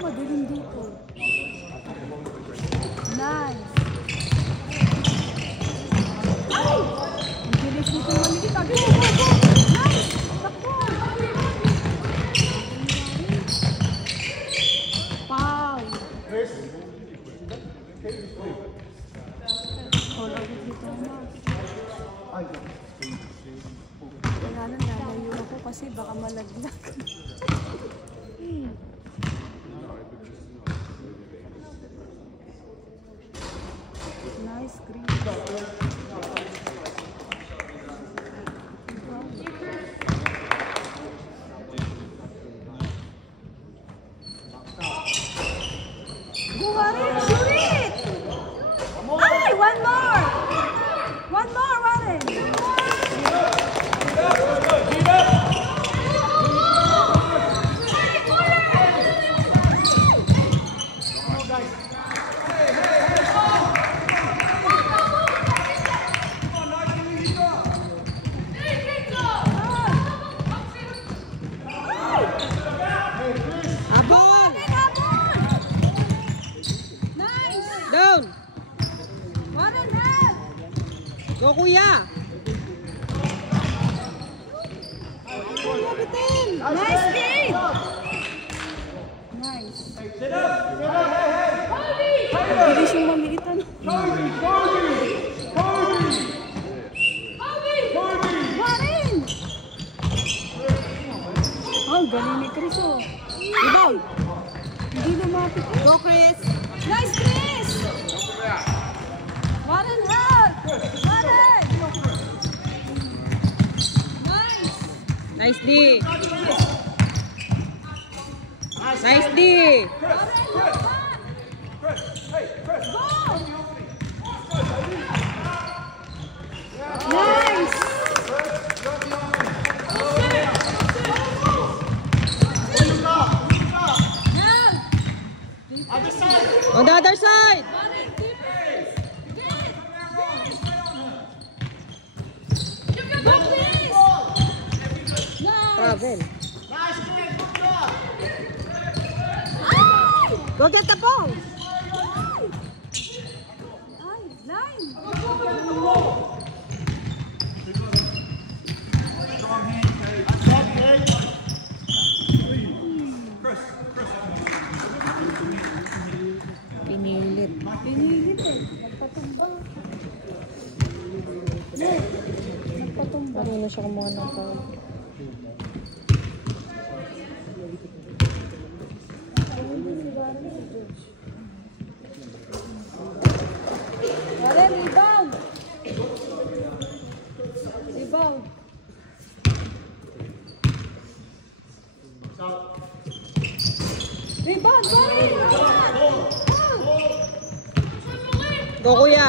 Madilim dito. Nice. Ay! Ang bilis nito maligit. Go, go, go! Nice! Takbo! Wow! All out dito na. Wala na, nalayo ako kasi baka malaglag. Nice green. Go, Warren! Shoot it! Ay! One more! One more, Warren! Go, kuya! Nice game! Nice. Bilis yung maliitan. Warren! Ang galing ni Chris, oh. Ibaw! Hindi lumapit. Go, Chris! Nice, Chris! Warren, help! Warren! Nice! Nice D! Nice D! Nice! On the other side! Travel. Go get the ball! Pinilit. Pinilit eh. Nagpatumba. Nagpatumba. Marunong siya kumuha ng foul. Warren, rebound! Rebound! Rebound, Warren! Go, kuya!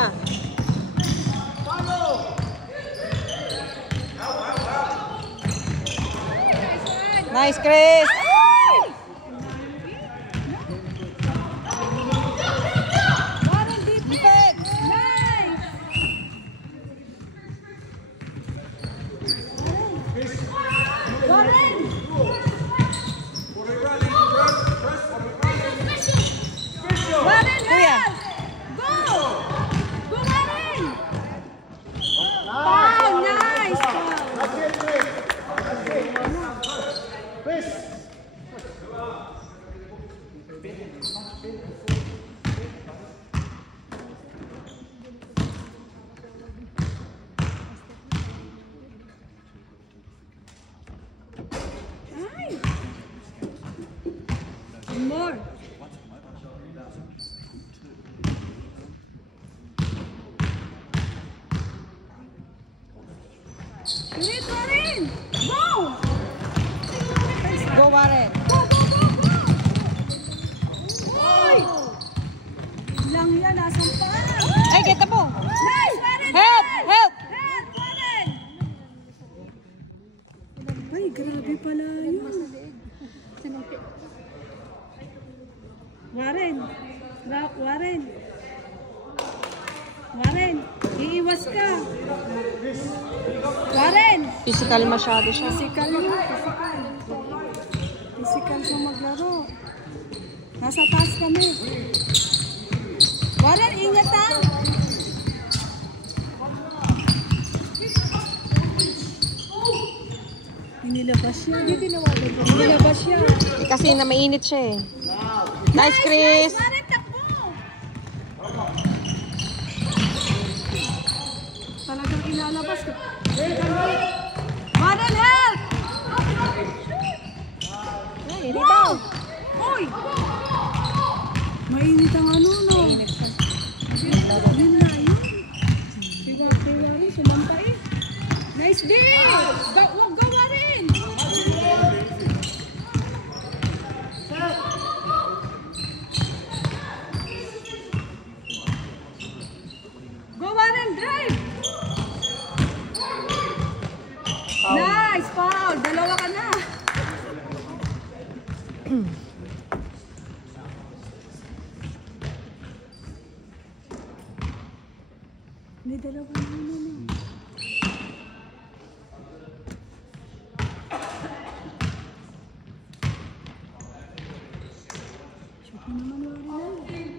Nice, Chris! Warren, defense! Nice! Warren! Warren, Kuya. help! Go! Go, Warren! Wow, nice! Nice! More! Shoot, Warren! Go! Go, Warren! Go, go, go, go! Oy! Lang yan, asan pa? Ay, get the ball! Nice, Warren! Help! Help! Help, Warren! Ay, grabe pala yun. Warren, Warren. Warren, iiwas ka. Warren. Physical masyado siya. Physical yun. Physical siya maglaro. Nasa taas kami. Warren, ingat ha. Inilabas siya. Hindi tinawagan ko. Inilabas siya. Kasi na mainit siya eh. Nice, Chris! Warren, takbo! Talagang inalabas ko. Warren, help! Ay, rebound! Uy! Mainit ang ano, no? Yun na, yun. Kaya rin, sumampa eh. Nice D! Huwag gawa rin! Gawa rin, drive! Nice, foul! Dalawa ka na! May dalawa na naman. Shoot mo naman, Warren.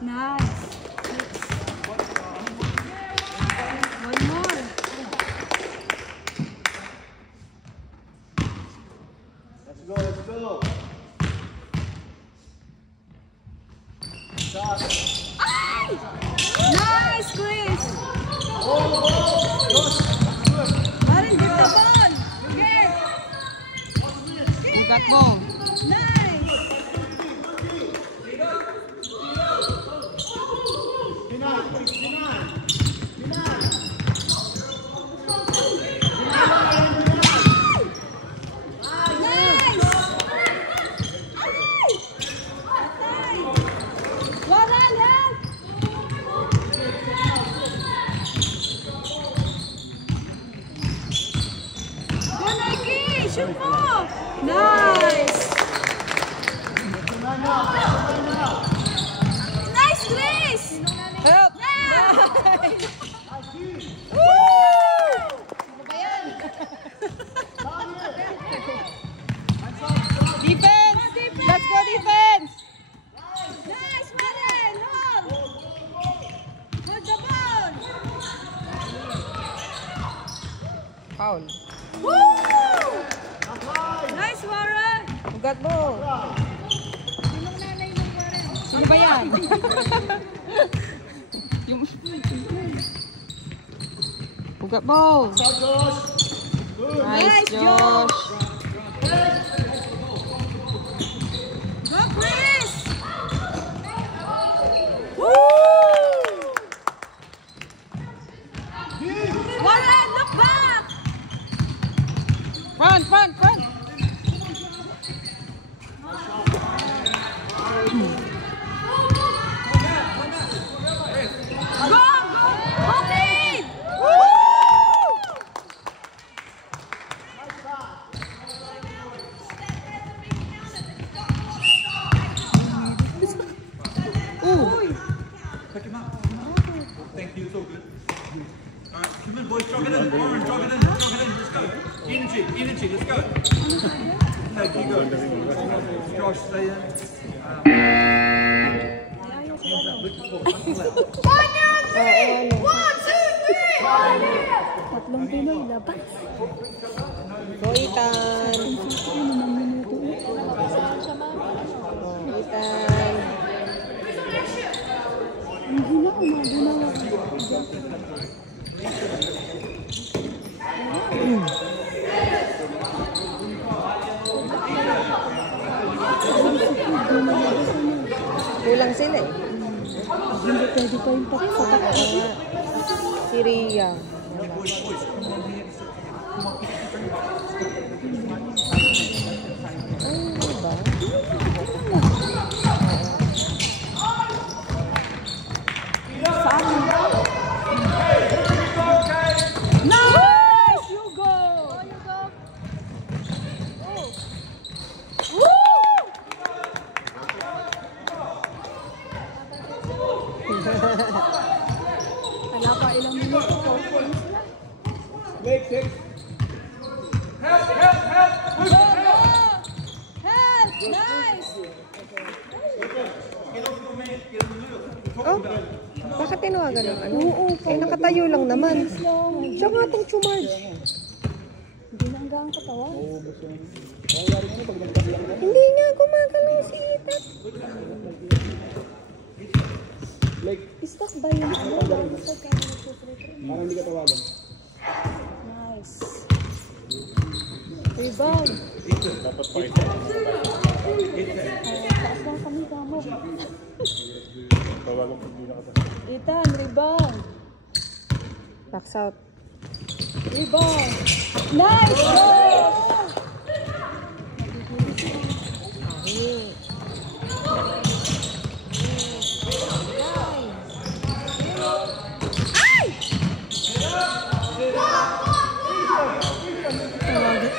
Nice. One more. Let's go. Shot. Nice, Chris. Warren, get the ball. Get. Ugat mo. Nice. Warren, help. Go, Nike. Shoot mo. Nice. Nice, Chris. Help! Defense! Let's go defense! Nice, Warren. Hold. Hold the ball. Foul. Woo! Nice, Warren. Ugat mo. Sino ba yan? Yung... Ugat mo. Nice, Josh. Go, Chris. Warren, look back. Front, front, front. Go, go, kid. Pick him up. Thank you, it's all good. All right, come in, boys, jog it in. Warren, jog it in, let's go. Energy, energy, let's go. No, keep going. Josh, stay in. Hands up, lift the ball, front and left. 1, 2, 3. 1, 2, 3. Tatlong Pinoy, labas. Go, Ethan. Ethan. Hindi na, umaginawa. Kulang sila eh. Hindi pwede pa yung patak. Si Rhea. Ay, ba? Saan? Wala pa ilang minuto. 4 points na. Make six. Help, help, help! Go, go! Help! Nice! Oh, bakit tinawagan ng ano? Eh, nakatayo lang naman. Siya nga itong chumarge. Hindi na hanggang katawan. Hindi nga gumagalaw si Ethan. Istak ba yun? Parang hindi ka tawagan. Nice. Rebound. Dapat pa ito. Taas lang kami kamo. Tawagan pag hindi nakatawagan. Ethan, rebound. Box out. Rebound. Nice! Go!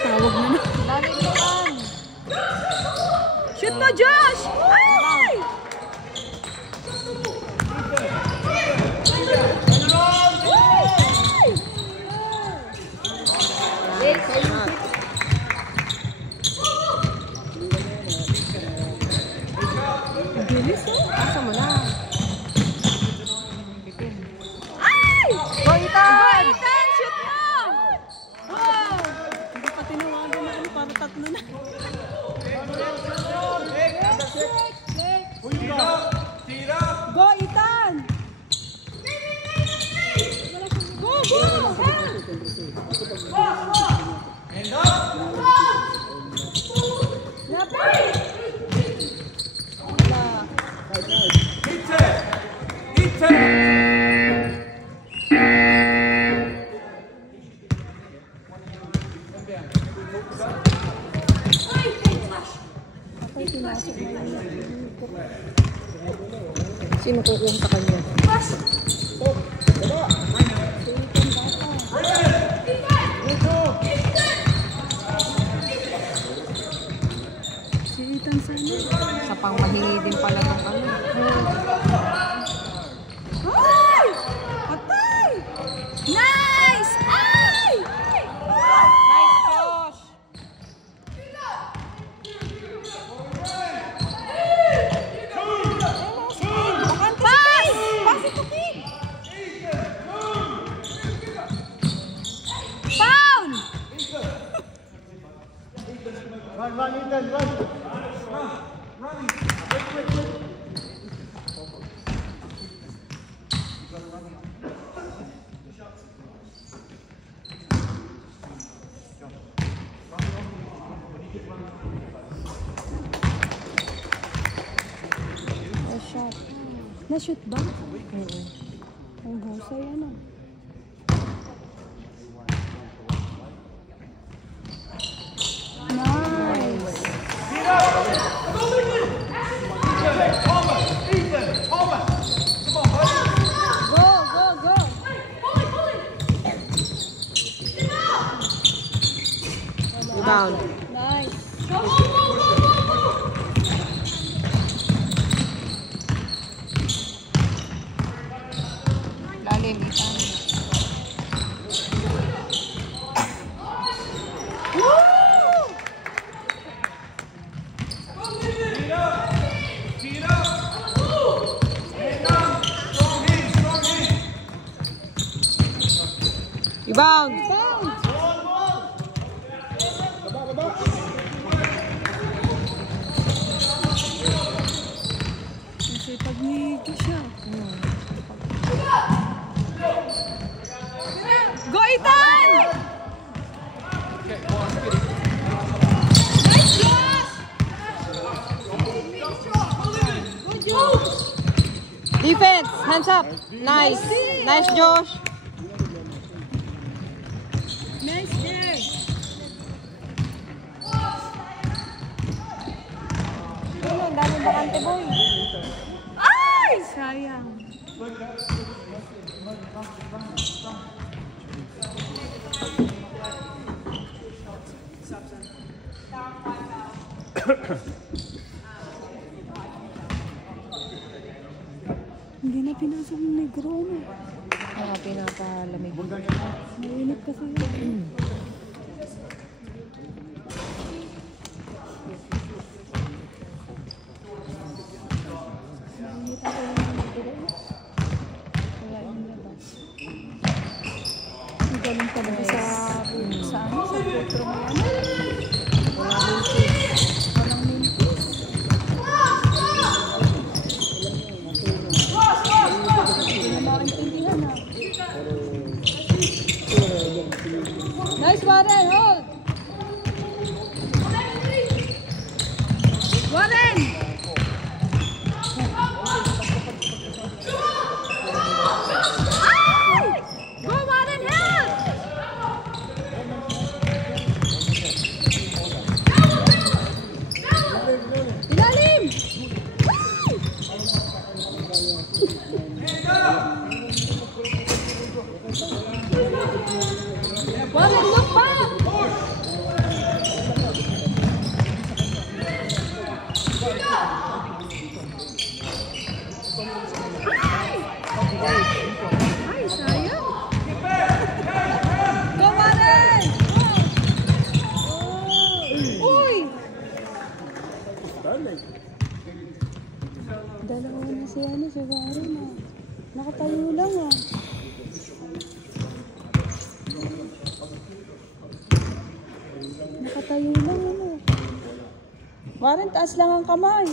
Tawag na na. Lalim naman. Shoot mo, Josh! Ay! Bilis, oh. Asa mo na? Ay! Go, Ethan! Ethan, shoot mo! Wow! Hindi pa tinawagan na ano, para tatlo na. Go, Ethan! Go, go! Hand up! Lapit! Wala. Hit it! Hit it! Patay, pinasok na yun. Sino kukuha sa kanya? Si Ethan sana. Sa pang mahingi din pala ng ano. Ay! Patay! Nice! Ay! Nice, Josh! Pass! Pass it to King! Foul! Run, Ethan, run! Shot. Na-shoot ba? Ang husay ano. Nice! Go, go, go! Rebound. Nice! Lalim, Ethan. Rebound. Kasi pag ni Joshua. Go, Ethan! Nice, Josh! Go, Josh! Defense, hands up. Nice. Nice, Josh. Nice there! Ano, ang daming bakante, boy. Ay! Sayang. Hindi na pinasok ng Siguro ano. Pinakalamig. Mainit kasi yun. Mainit ako yung nagduro. Kaya yung labas. Ang galing talaga sa ano, sa petro mo yan. Walang mintis. Hindi na makaintindihan ha. Nice, Warren! Hold! Warren! Ay! Go, Warren! Help! Ilalim! Warren, look back! Ay, sayang. Go, Warren! Uy! Dalawa na si Warren ah. Nakatayo lang ah. Nakatayo lang ano. Warren, taas lang ang kamay.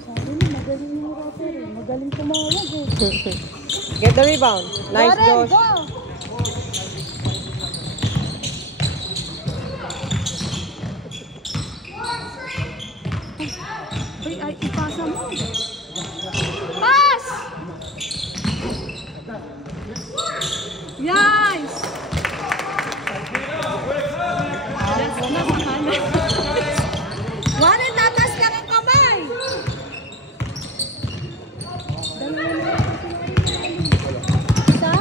Sabi niya, magaling yung rapper eh. Magaling tumawag eh. Get the rebound. Nice, Warren, Josh. go! Ay, ipasa mo. Pass! Nice! That's na sa kanan. Warren, tatas lang ang kamay! Isa?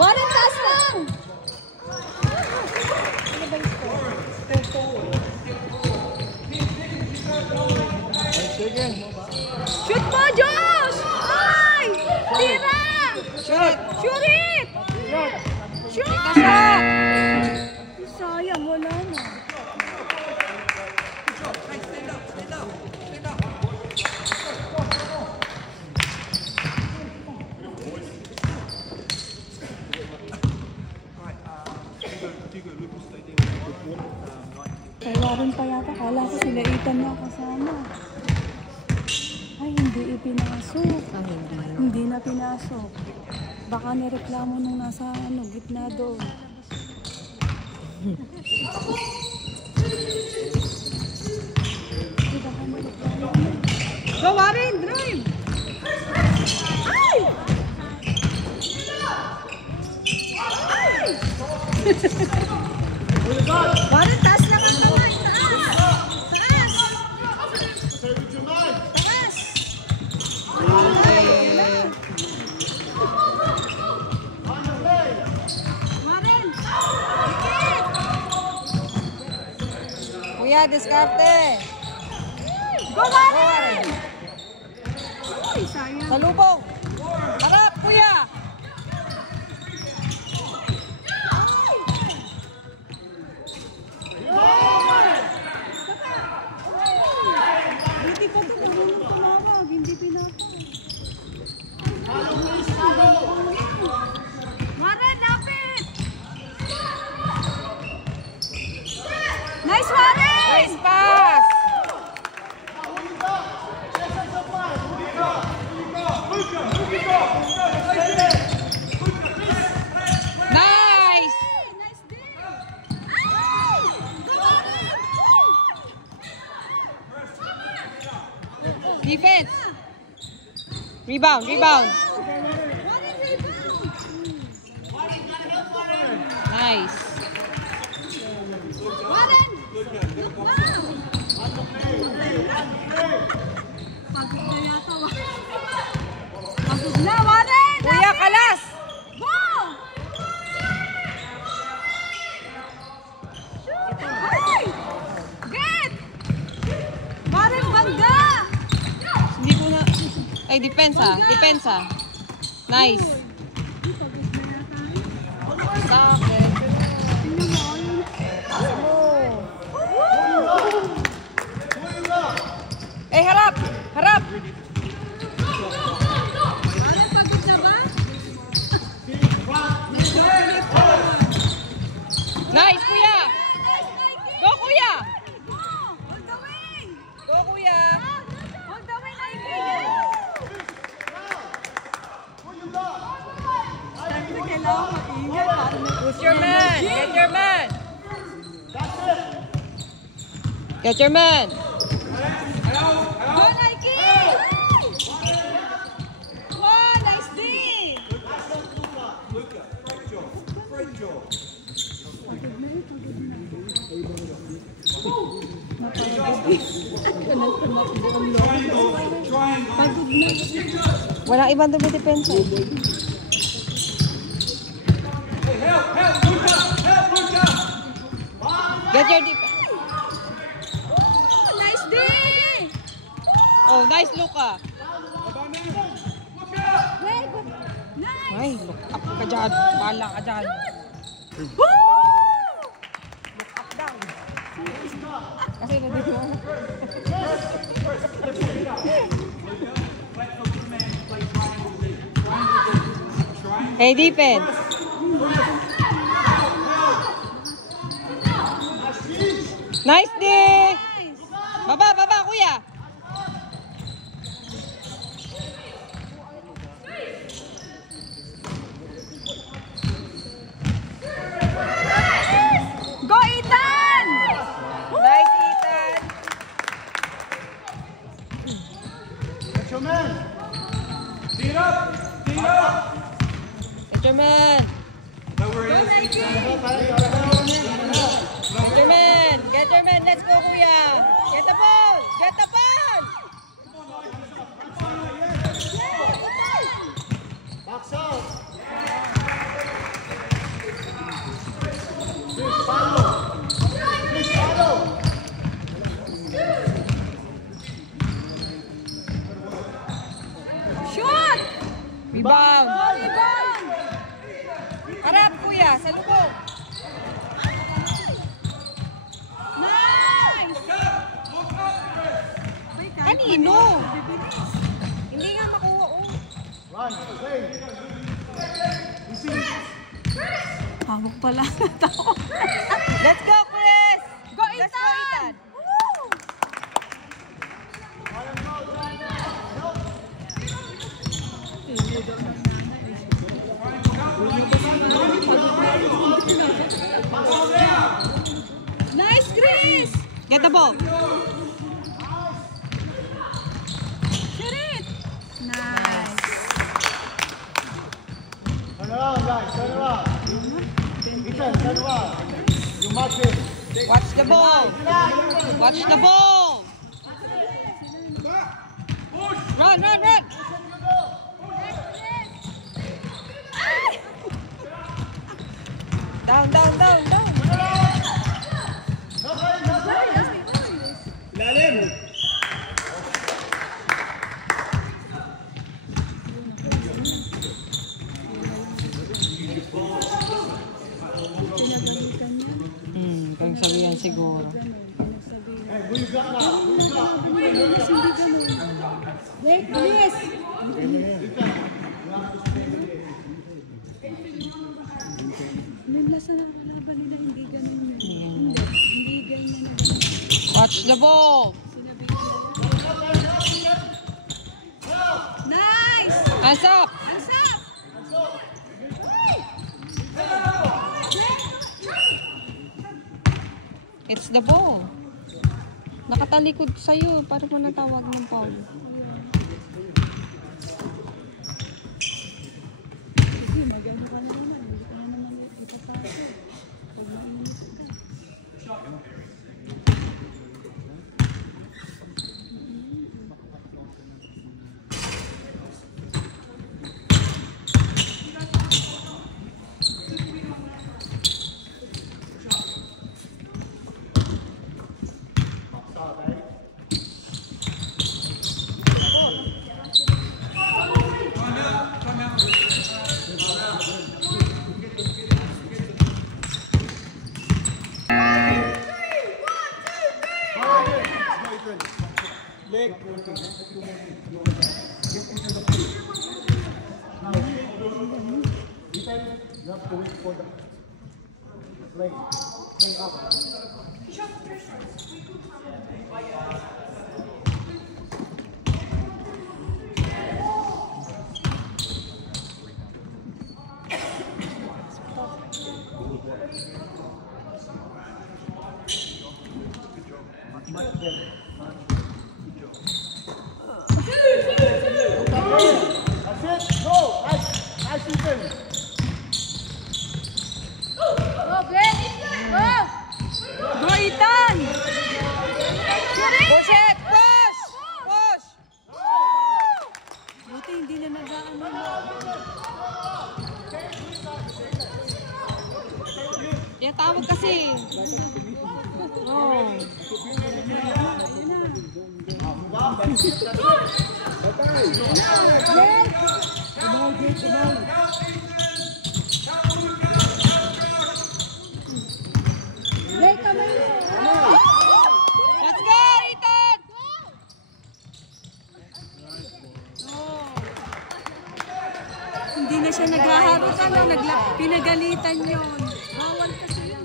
Warren, taas lang! Ano ba yung score? Shoot mo, Josh! Ay! Tira! Shoot! Shoot it! Shoot! Sayang, wala na. Kaya rin pa yata, kala ko sila Ethan na kasama. Ay, hindi ipinasok. Hindi na pinasok. Baka nireklamo nung nasa gitna doon. Go, Warren! Drive! Ay! Ay! Warren, taas lang ang kamay! Taas! Taas! Taas! Warren! Ikit! Kuya, diskarte. Go, Warren! Uy, sayang. Salubong. Harap, kuya. Hindi pa ito nagulong tumawag. Hindi pinapag. Warren, lapit! Nice, Warren! Nice pass. Nice. Nice day! Ay! Go, Warren! Defense. Rebound, rebound. Warren, rebound! Nice. Warren! Look down! Pagod na yata, Warren. Pagod na, Warren! Kuya, kalas. Go! Shoot! Ay! Ay, depensa. Depensa. Nice. Eh, harap! Harap! Nice, kuya! Go, kuya! Go, kuya! Who's your man? Get your man! Get your man! Walang ibang dumidepensa. Get your defense. Nice day! Oh, nice, Luka. Nice! Ay, look up ka dyan. Bala ka dyan. Woo! Look up down. Kasi nandito. Hey, defense. Nice day. Baba, baba, kuya. Go, Ethan! Nice, Ethan. That's your man. Team up! Team up! Get your man. No worries. Get your man. Get your man. Let's go, kuya. Get the ball. Get the ball. Box out. Please follow. Please follow. Shoot! Rebound. Rebound! Harap, kuya. Sa lubog. Nice! Kanino? Hindi nga makuha. Oh. Run. Play. Hawak pala na tao. Let's go, Chris. Go, Let's go, Ethan! Ethan. Woo! Nice, Chris! Get the ball. Shoot it! Nice! Turn around, guys. Turn around. Ethan, turn around. You match it. Watch the ball. Watch the ball. Run, run, run. Down, down, down, down. Kung sabihan siguro. Wait, please! Yung lasa ng kalaban nila, hindi ganun yun. Hindi ganyan na. Watch the ball. Nice! Hands up. Hands up! It's the ball. Nakatalikod sa'yo. Para mo natawag ng foul. Kasi magano ka na naman. Hindi ka na naman ipapasok. Pag mainit ka. ready. Leg. Now, defense, you have to wait for the leg. Stand up. Much better. That's it. Go. Nice. Nice Ethan. Go, Glenn! Go! Go, Ethan! Push it! Push! Push! Buti hindi na nag-ano. Yan, tawag kasi. Oh. Let's go, Ethan! Hindi na siya naghaharutan, pinagalitan yun. Bawal kasi yun.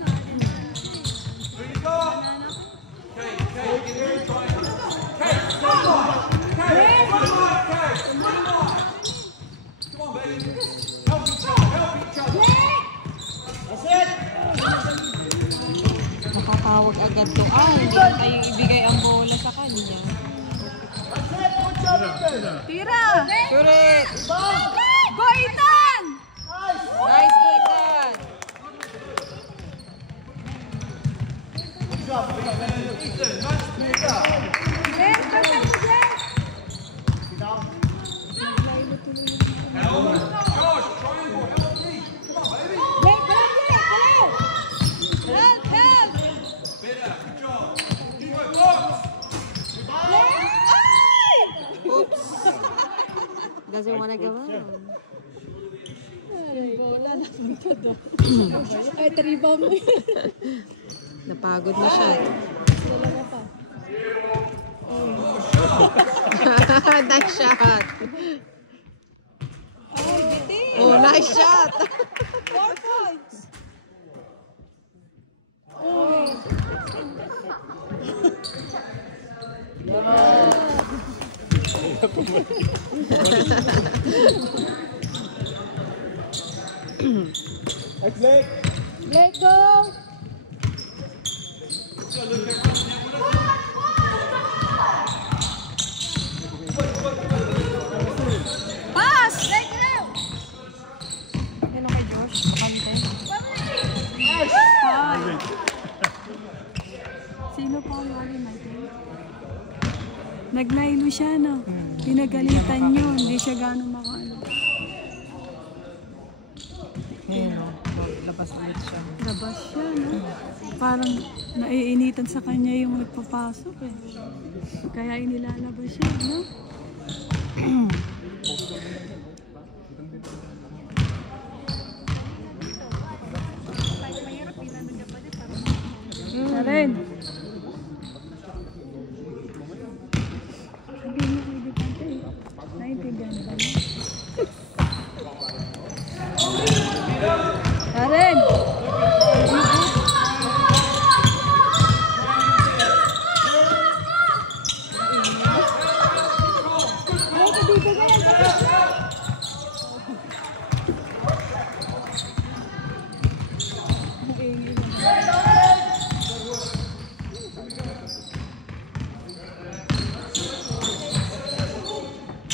Makatawag agad to. Hindi na tayo ibigay ang bola sa kanya. Tira! Shoot it! Go, Ethan! Nice, Ethan! Doesn't wanna go on. Ay, tariba mo. Napagod na siya. Dalawa pa. Nice shot. Oh, nice shot. 4 points. Next leg. Let go. Pass! Let go! Ano kay Josh? Bakante. Hi. Sino pa ang wali natin? Nagnailo siya, no? Pinagalitan yun. Hindi siya gano'ng makaano. Ayun o. Labas ulit siya. Labas siya, no? Parang naiinitan sa kanya yung nagpapasok, eh. Kaya inilalabas siya, no? Karen. Sabihin mo kay Dipante, naiintindihan ba niya? Karen!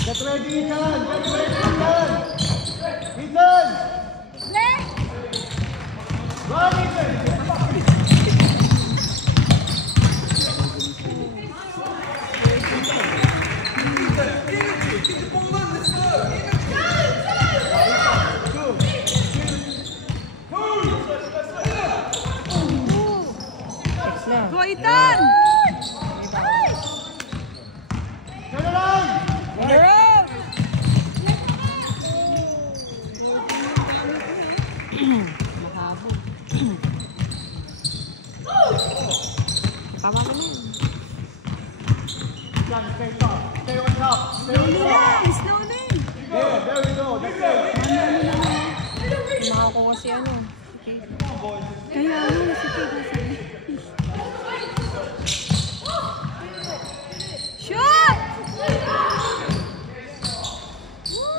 Get ready, Ethan. Get ready, Ethan. Ethan. Run, Ethan. Go, Ethan! Turn around. Around! Jan, stay top. Stay on top. Stay on Slowly top. lang, slowly. Yeah, there we go. That's it. Makakuha si ano. Kaya ano, si Kate sabi. Shoot!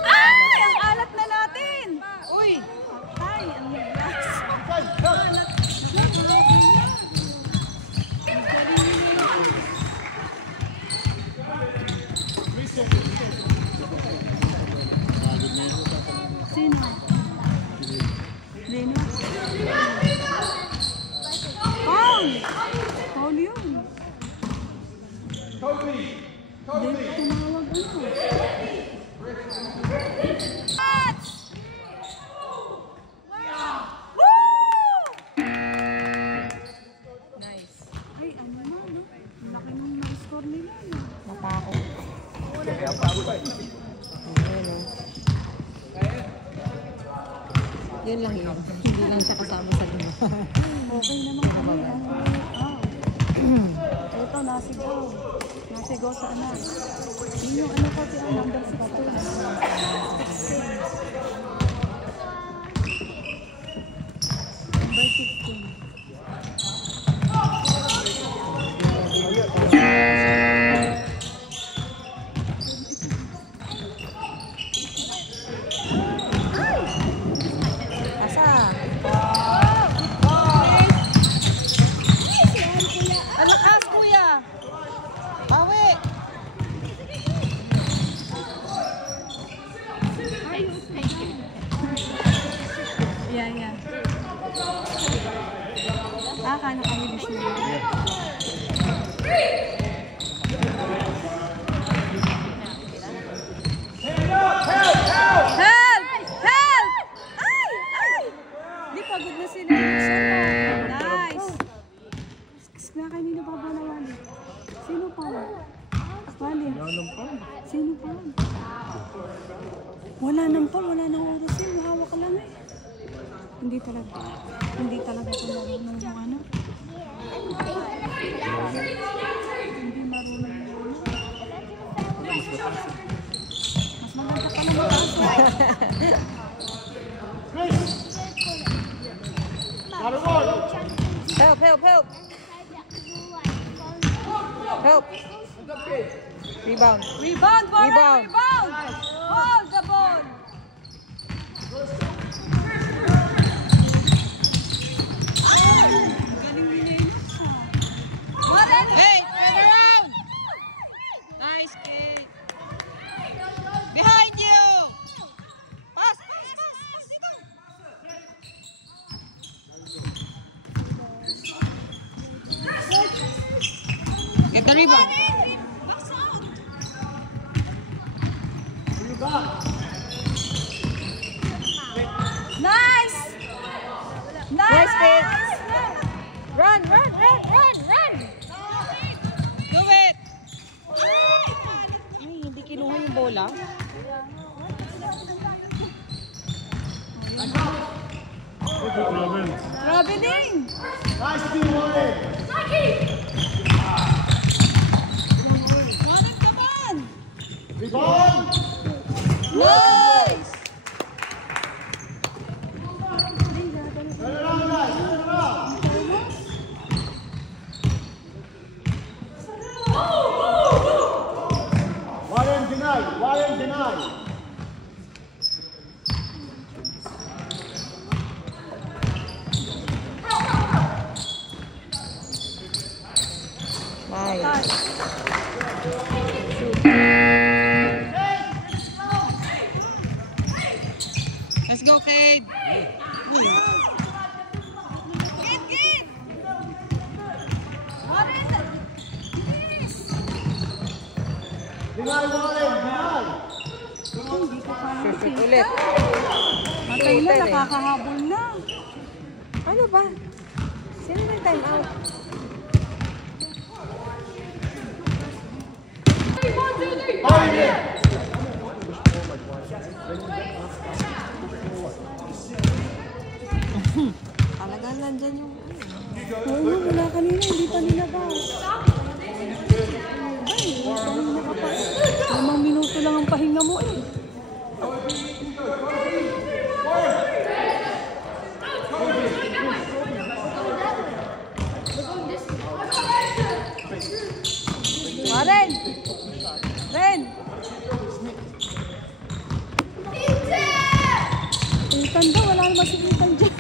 Ay! Ang alat na natin! Uy! Ay, ang naglas. Sino? Leno? Paul! Paul yun. Hindi tumawag ano. Catch! Woo! Nice. Ay, ano na, no? Ang laki nung na-score nila, no? Napako. Yun lang yun. Hindi lang siya kasama sa lima. Okay naman kami. Ito, nasigaw. Nasigaw sa anak. Yun yung ano kasi ang number 16. Number 16. Asa? Ang lakas, kuya! Awi! Yeah. Kana kami di siya. Help! Ay! Di pagod na sila. Nice. Kaya kanina pa ba nawali? Sino pa? Wali. Sino pa? Wala nang oras yun. Mahawak ka lang eh. Hindi talaga ito marunong yung ano. Hindi marunong yung ano. Mas maganda ka lang mag-aso. Help! Rebound. Rebound! Hold the ball! Hey, turn around! Nice kick. Behind you! Pass! Get the rebound. Nice! Nice kick. Run! Do it! Ay, hindi kinuha yung bola. Grabe din! Nice team, Warren. Naman! Rebound. Nice! Turn around, guys. Turn around. Warren denied. Nice. Let's go, Cade. Deny, Warren, deny. Hindi ko kaya. Shoot ulit. Matay na, nakakahabol na. Ano ba? Sino may time out? Talagang nandyan yung Oo, wala kanina, hindi pa nila ba? Ay, yung pahinga mo eh. Ren! Ren! Ethan daw, wala naman si Ethan dyan.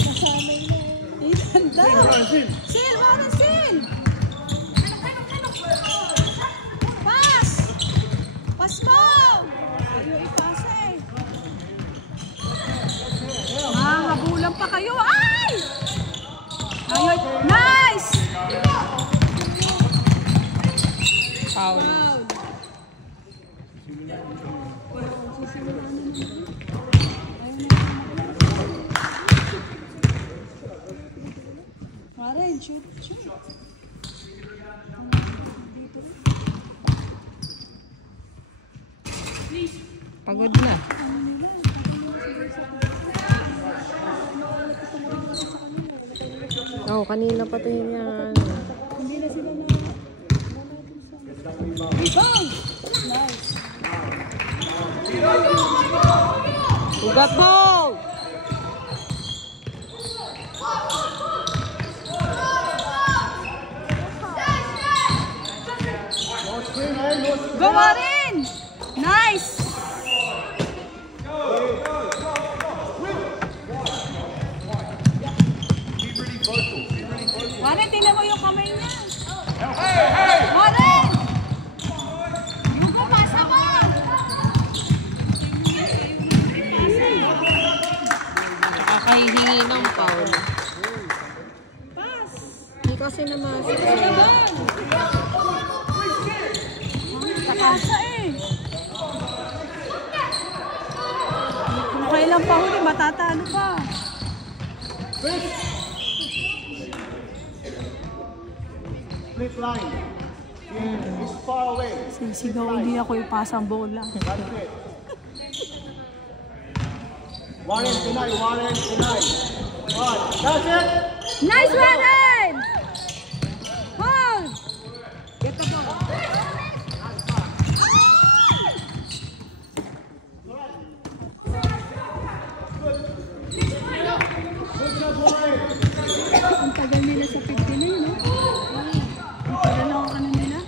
Kasanay na eh. Ethan daw! Sil! Mara, Sil! Pass! Pass mo! Ayaw ipasa eh. Habulan pa kayo. Ay! Ayaw. Nice! Foul. Maren, shoot. Pagod na. Oo, kanina pa ito yan. Hindi na sila na. Rebound! Nice. Ugat mo! Go Marin! Nice! Marin, tingnan mo yung kamay niya. Marin! Pasa mo! Nakakahihingi ng foul. Pass! Hindi kasi naman. Nakasa eh. Kung kailan pa huli, matatalo pa. Flip line. It's far away. Sisigaw hindi ako ipasang bola. That's it. Warren, tonight. One. That's it. Nice Warren! Hold! Get the ball. Ang tagal nila sa 50 na yun, no? Ang tagal na ako nila.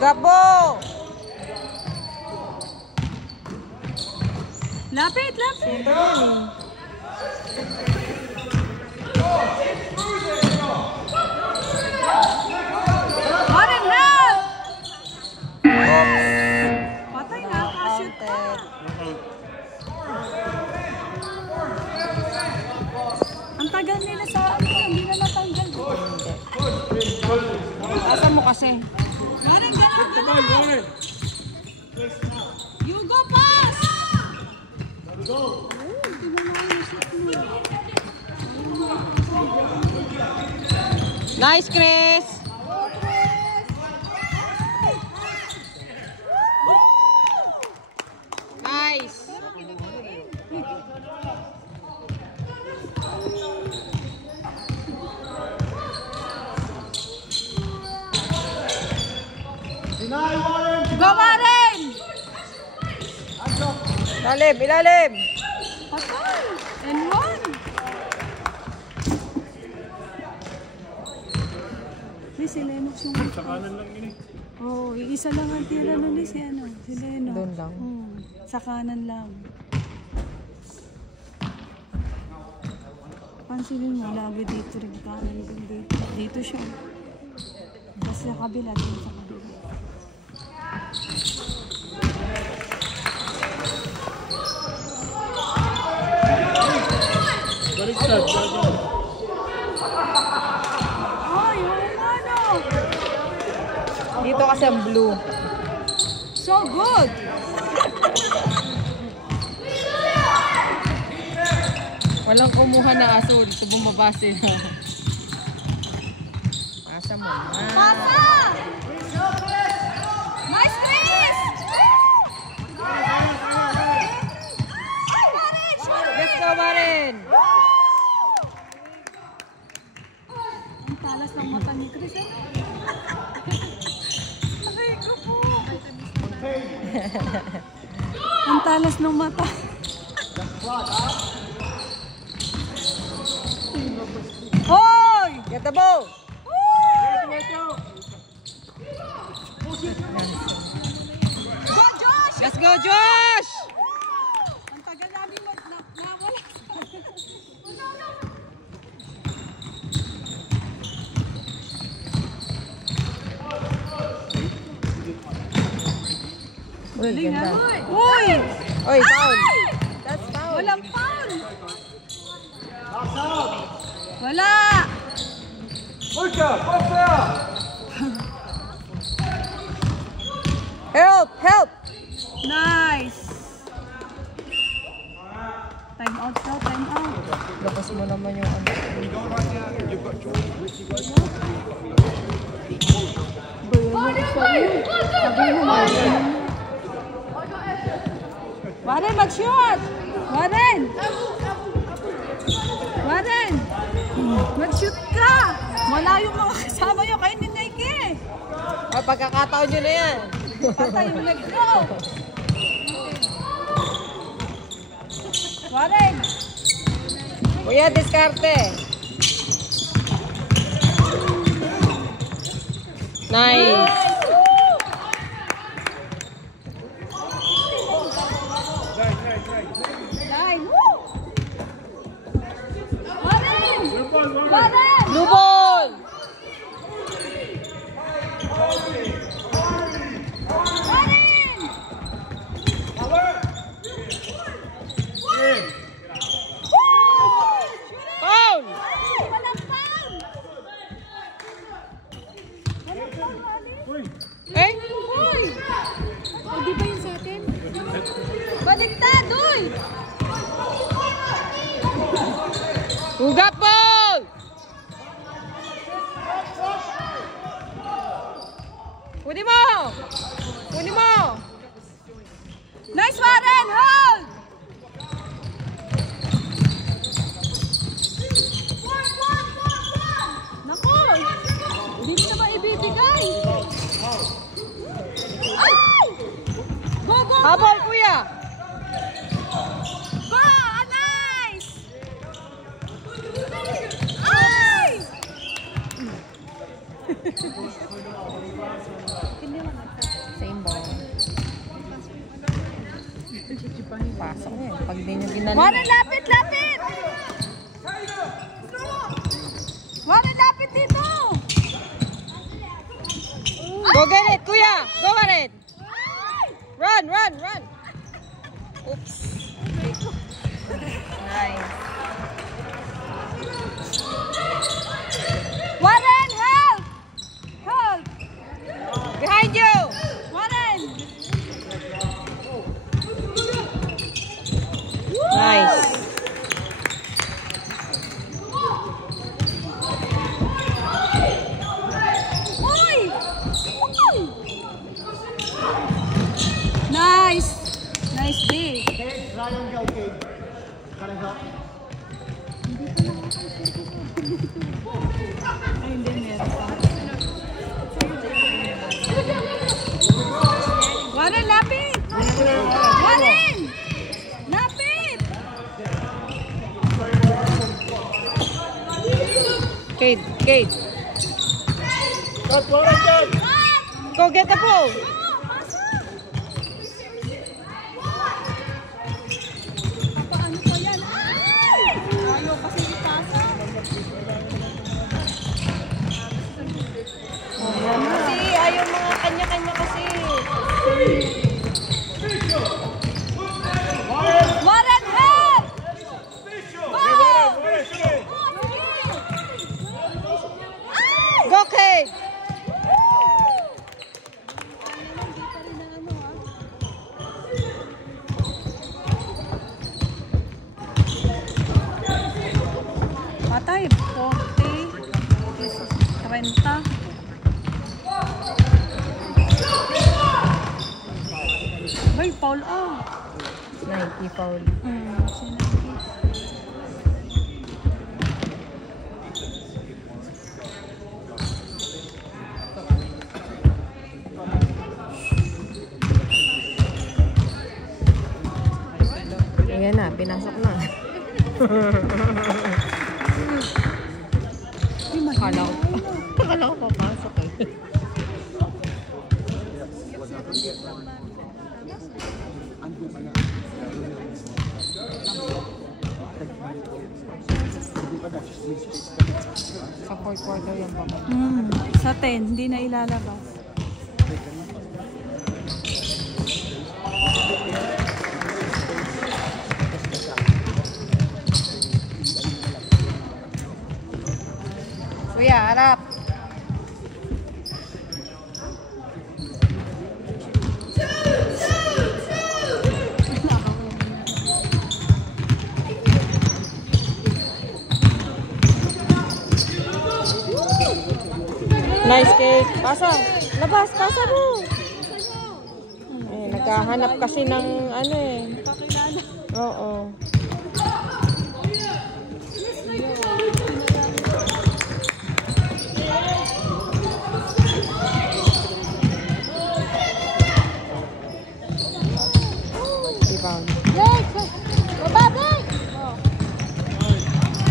Gabo! Lapit! Warren, help! Patay na, shoot pa. Ang tagal nila sa hindi na natanggal. Asan mo kasi? Warren, gano'n! You go pass! Nice, Chris! Nice! Deny, Warren. Go, Warren! Ilalim! Patay! And one! Si Lennox yung... Sa kanan lang yun eh. Oo, isa lang ang tira nun si Lennox. Doon lang. Sa kanan lang. Pansinin mo, lagi dito rin kanan din dito. Dito siya. Kasi sa kabila, dito sa kabila. Baliktad. Ay, ano? Dito kasi ang blue. So good! Walang kumuha na aso. Dito bumaba sila. Asa mo na. Pasa! Nice Chris! Let's go, Marin! Ang talas ng mata ni Chris. Ang talas ng mata. Hoy! Get the ball! Go, Josh! Let's go, Josh! Ang tagal namin nawala. Uy, ganda. Uy! Uy, foul. That's foul. Walang foul! Wala! Luca, box out. Help! Help! Nice! Time out daw, time out. Lakas mo naman yung ano. Warren, mag-shoot! Warren! Warren! Mag-shoot ka! Wala yung mga kasama nyo kayo ni Nike. Oh, pagkakataon nyo na yan. Patay mo, let's go! Warren! Kuya, diskarte. Nice. Nine! Woo! Warren! Warren! Blue ball. Foul. Eh? Uy! O, di ba yun sa atin? Baliktad, uy! Ugat ball. Kunin mo. Kunin mo. Nice, Warren! Hold! Naku! Hindi mo na ba ibibigay? Ay! Go, go, go! Habol, kuya. Go! Ah, nice! Ay! Same ball. Pasok niya. Pag di niya ginano. Warren, lapit, lapit! Warren, lapit dito! Go get it, kuya. Go get it. Run, run, run. Oops. Nice. Warren, help! Help! Behind you. Warren! Nice. Uy! Uy! Nice! Nice D. Okay, Ryan, go, okay. Gotta help. Ay, hindi, meron pa. Warren, lapit! Warren! Lapit! Kate, Kate. That's what I did. Go get the ball. Paano pa yan? Ay! Ayaw kasi ipasa. Kasi ayaw mga kanya-kanya kasi. Warren, help! Go, Kate. Patay, 40, 30. Ay, foul out. 90 foul. Sinagi. Ayan na, pinasok na. Akala ko papasok eh. Sa 4th quarter yan pa. Sa 10, hindi na ilalabas. Kuya, harap. Nice cake. Pasa. Labas, pasa mo. Eh, naghahanap kasi ng ano eh. Oo. Rebound.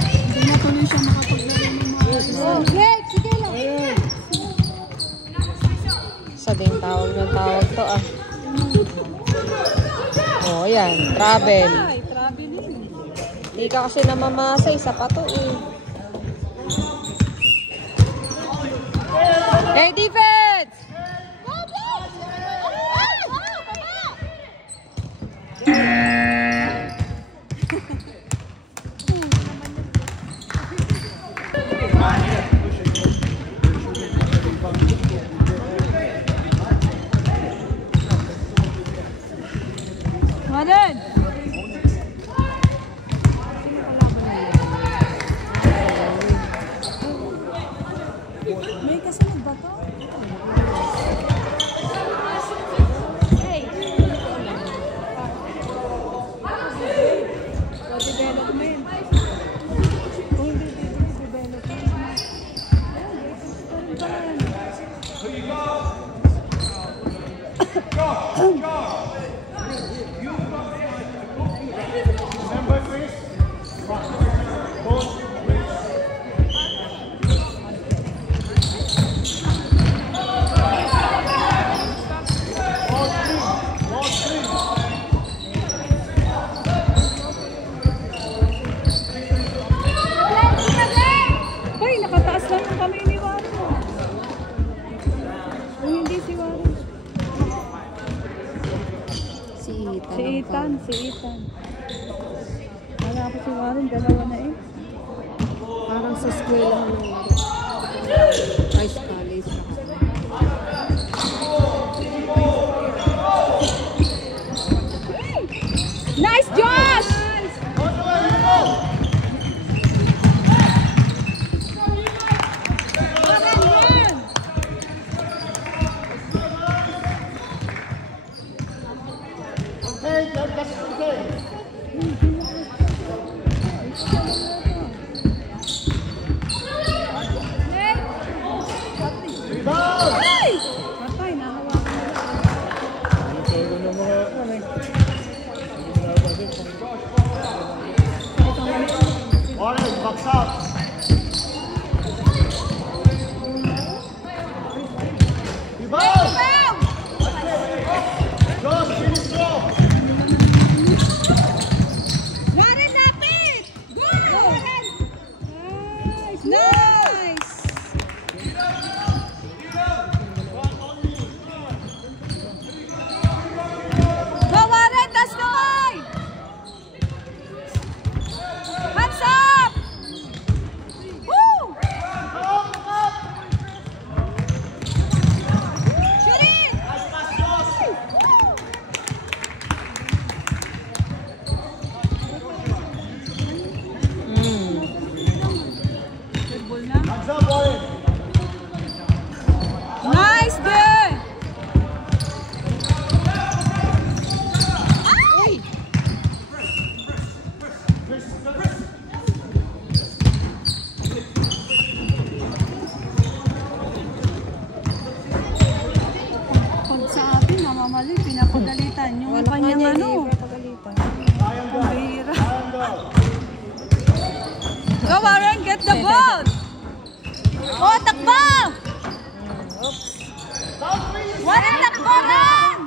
Hindi na tuloy siya makapaglaro ng mga Sa ding tawag ng tawag to ah. Oh, ayan. Travel. Ay, traveling. Hindi ka kasi namamasay sa pato eh. Hey, defense! Marin! May kasunod ba to? Development. Kung hindi development. Remember, Chris? Don't Hoy, nakataas lang yung kamay ni Warren. Kung hindi si Warren. Si Ethan. Si Ethan, si Ethan. Wala ko si Warren, dalawa na eh. Parang sa school lang. Rice College. Nice, Josh! hey, that's okay. Rebound! Patay, nahawakan mo. Warren, box out. Rebound! Josh, finish strong. Warren, lapit! Go! Warren! Nice! Go, Warren! That's the line! Hands up! Woo! Shoot it! Good ball na. Hands up, Warren. get the ball! Oh, takbo! Oops. Warren, takbo! Run!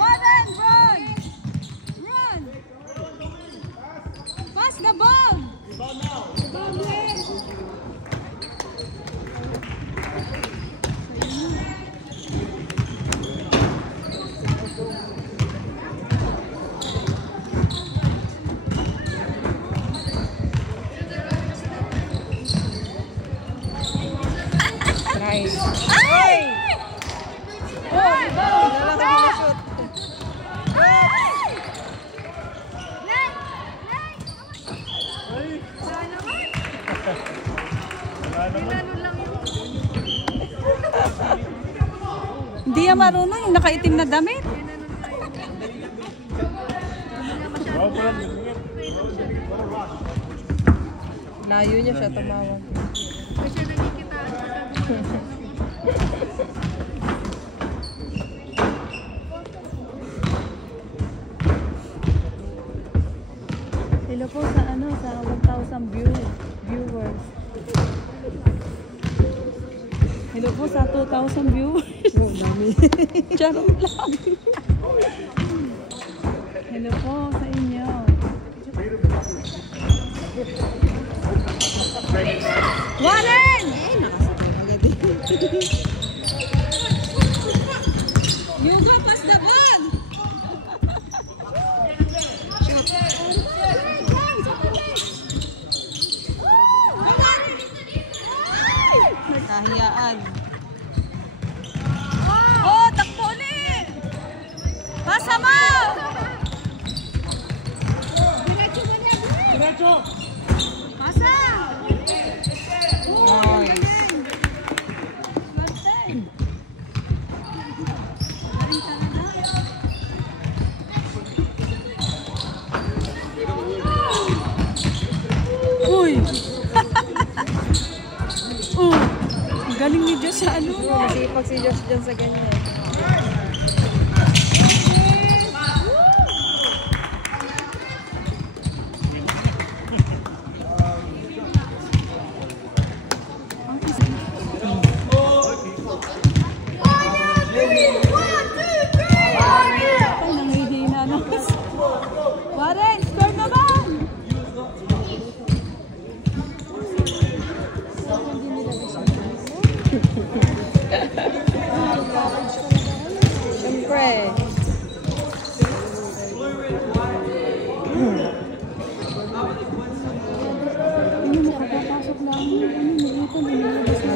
Warren, run! Run! Pass the ball! Nice. Ay! Hindi yan marunong yung nakaitim na damit. Layo niya siya tumawag. Hello po sa sa 1,000 viewers. Hello po sa 2,000 viewers. Oh, dami. Charot lang. Hello po sa inyo. Warren! You go pass the ball! Kahiyaan. Oh, takbo ulit! Pasa mo! Pasa! Nice. Uy! Ang galing ni Diyos sa ano. Masipag si Josh dyan sa ganyan. Ay, nangihina na. Warren, score naman! Siyempre. Ano, makapapasok lang.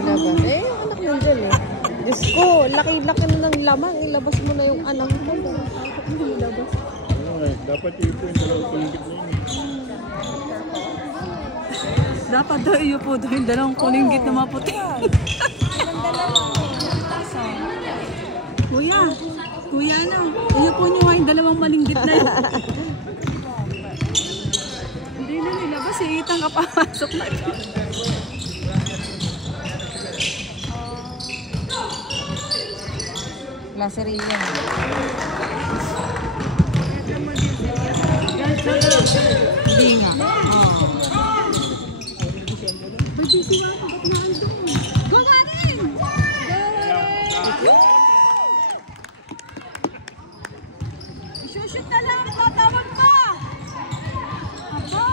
Nalabas. Eh, anak mo dyan eh. Diyos ko, laki-laki na ng lamang. Ilabas mo na yung anak mo. Dapat ipo yung dalawang kuligit na yun. Dapat daw iyo po doon yung dalawang kulinggit na maputi. Kuya, kuya na. Iyo po nyo yung dalawang malinggit na yun. Hindi na nilabas eh. Itang kapapasok na yun. Laseria. Hindi nga. Go Warren! Shoot na lang, tatawag pa! Aba!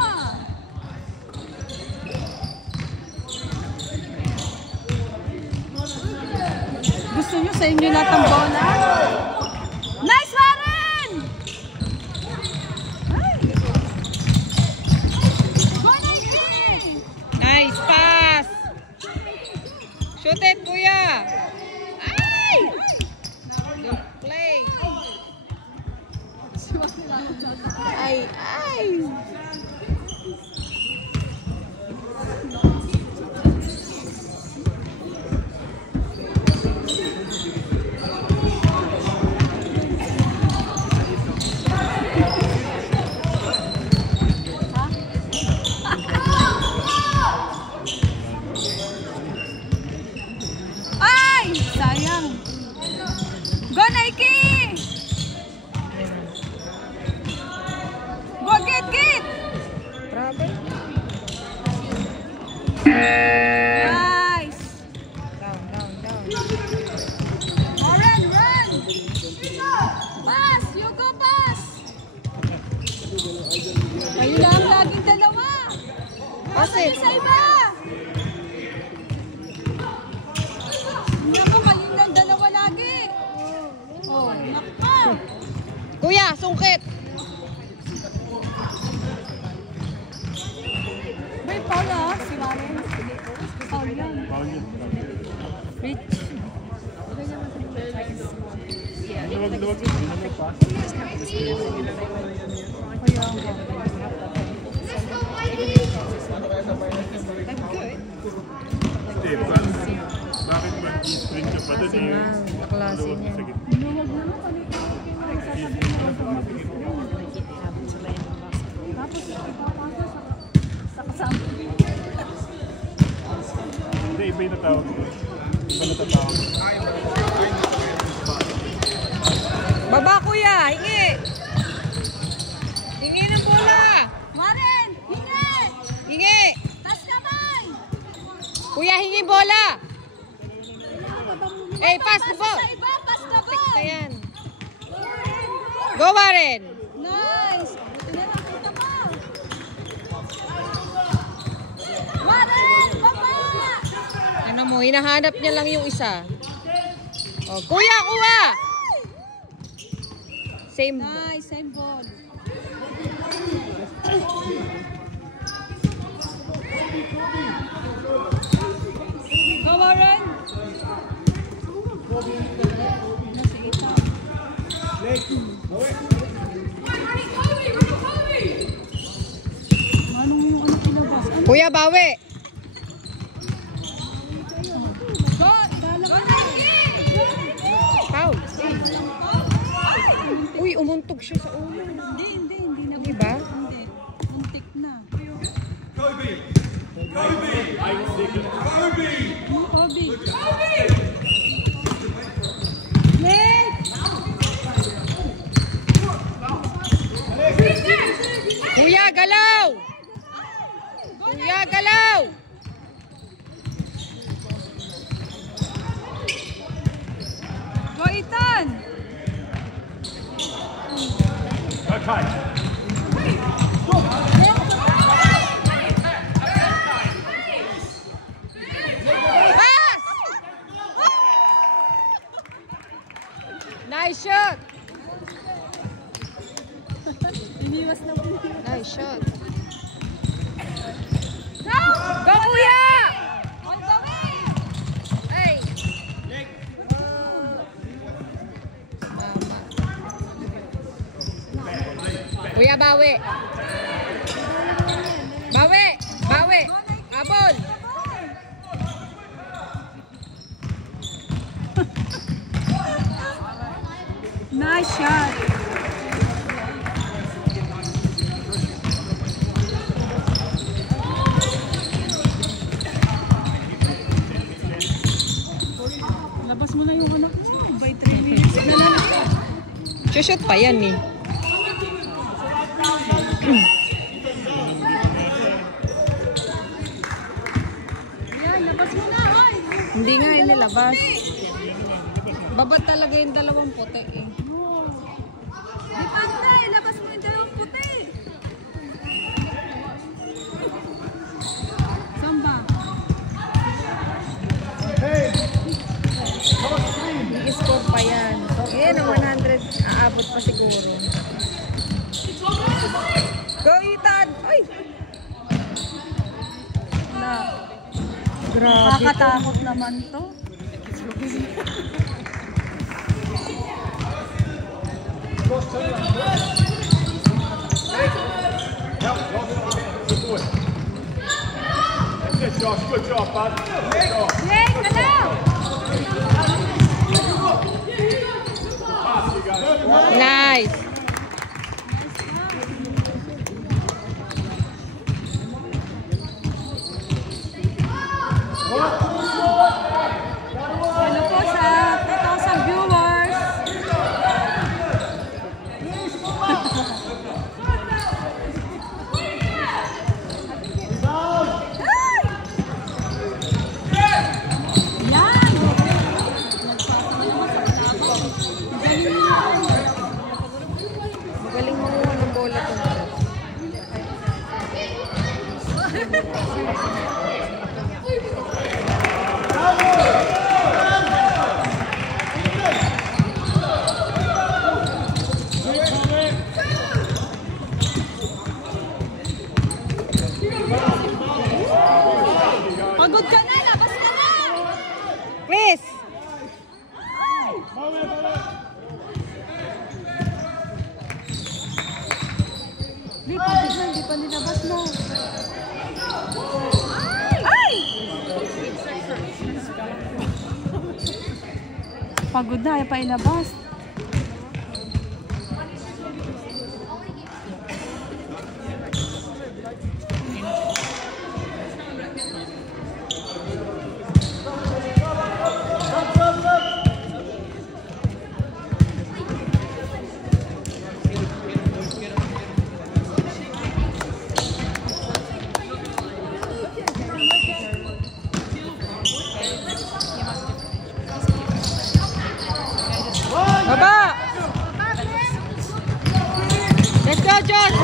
Gusto nyo sa inyo lahat ang bola? Nice, Warren! Nice pass! Shoot it, kuya! Ay! Good play! Ay, ay! Ay! Sayang! Go, Nike! Go, get! Grabe. eh. Sa iba! Naku, mali ng dalawa lagi. Oh, nakpa. Kuya, sungkit. May Paula, si Maren. Paul yan. Rich. Bakit mag-i-sprint ka pa doon eh? Kaklase niya. Tapos, ipapasok sa kasama. Hindi, iba yung natawag ko. Iba natatawag. Baba, kuya. Hingi. Hingi ng bola. Maren, hingi! Hingi. Tas kamay! Kuya, hingi bola. Eh, pass the ball. Sa iba, pas ka ba? Ayan. Go, Maren. Nice! Buti na lang kita pa. Maren, baba! Ano mo, hinahanap niya lang yung isa. Oh, kuya, kuha. Same. Nice, same ball. Go, Maren! Nasa itaw. Anong yung ano pinabas? Ano? Kuya, bawi. Go! Dala ka na! Foul. Uy, umuntog siya sa ulo. Hindi na. Diba? Hindi. Muntik na. Kobe! Kobe! Kobe! Obi. Nick! Kuya, galaw. Kuya, galaw. Go, Ethan! Okay. Pass! Nice shot. Iniwas na po. Nice shot. Go, kuya! On the way! Hey. Kuya, bawi. Bawi. Bawi. Habol. Nice shot! Labas mo na yung anak mo. By 3 minutes na lang. Shoot pa yan eh. Yan, labas mo na, oy! Hindi nga inilabas. Babad talaga yung dalawang puti eh. Di pantay, labas mo yung dalawang puti. Samba. I-score pa yan. Yan ang 100. Aabot pa siguro. Go, Ethan! Ay! Na. Grabe. Nakakatakot naman to. That's it, Josh. Good job, bud. Good job. Nick, hello! Pass, you guys. Nice. Hello po sa 2,000 viewers. Bilis! Di pa, hindi pa nilabas na. Ay! Pagod na, ayaw pa ilabas. Baba! Let's go, Josh!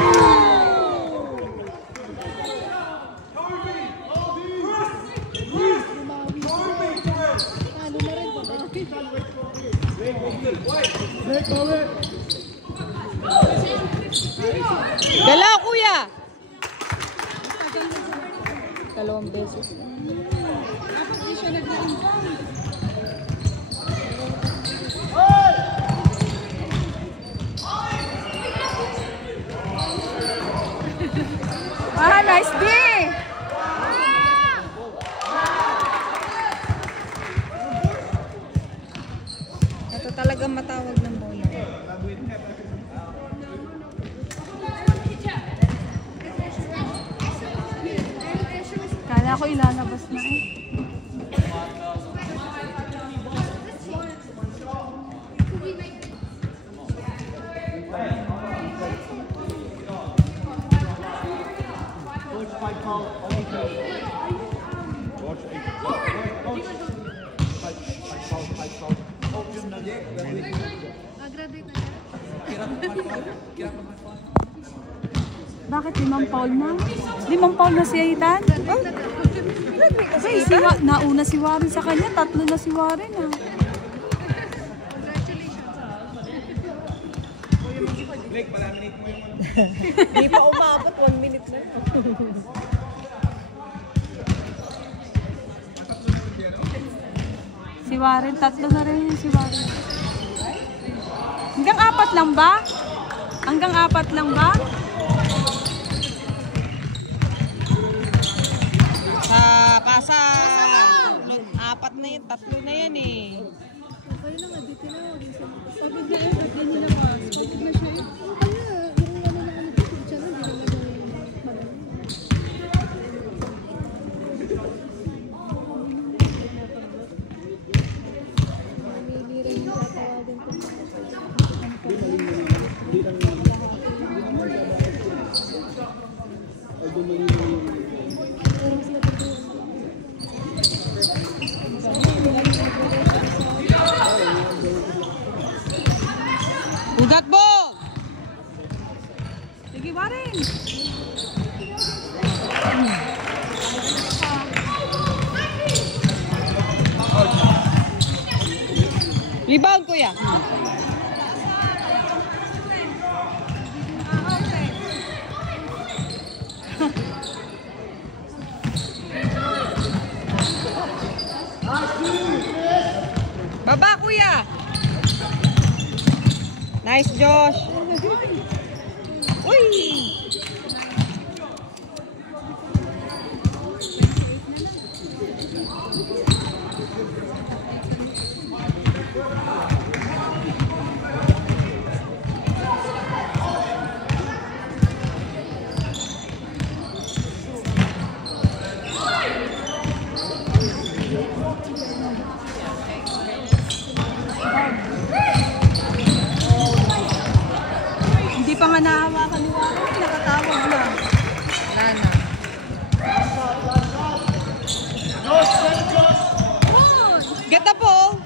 Dalaw, kuya! Dalawang beses. Ah, nice D! Ito talagang matawag ng bola. Kala ko ilalabas na eh. Bakit 5 foul na? 5 foul na si Aitan? Ay, nauna si Warren sa kanya, 3 na si Warren ah. Di pa umabot, 1 minute na. Si Warren, 3 na rin si Warren. Hanggang 4 lang ba? Hanggang 4 lang ba? Pasa! 4 na yun, 3 na yan eh. Okay na nga, dito na. Sabi niya eh, ba't din nilabas? Pagod na siya eh. Kaya, yung ano na dito siya na, hindi naman magaling. Hindi rin yung tatawagin ko. Ugat ball! Sige, Warren! Rebound, kuya. Baba, kuya. Nice, Josh. Uy! Hindi pa nga nahawakan ni Warren, nakatawag na. Sana. Get the ball.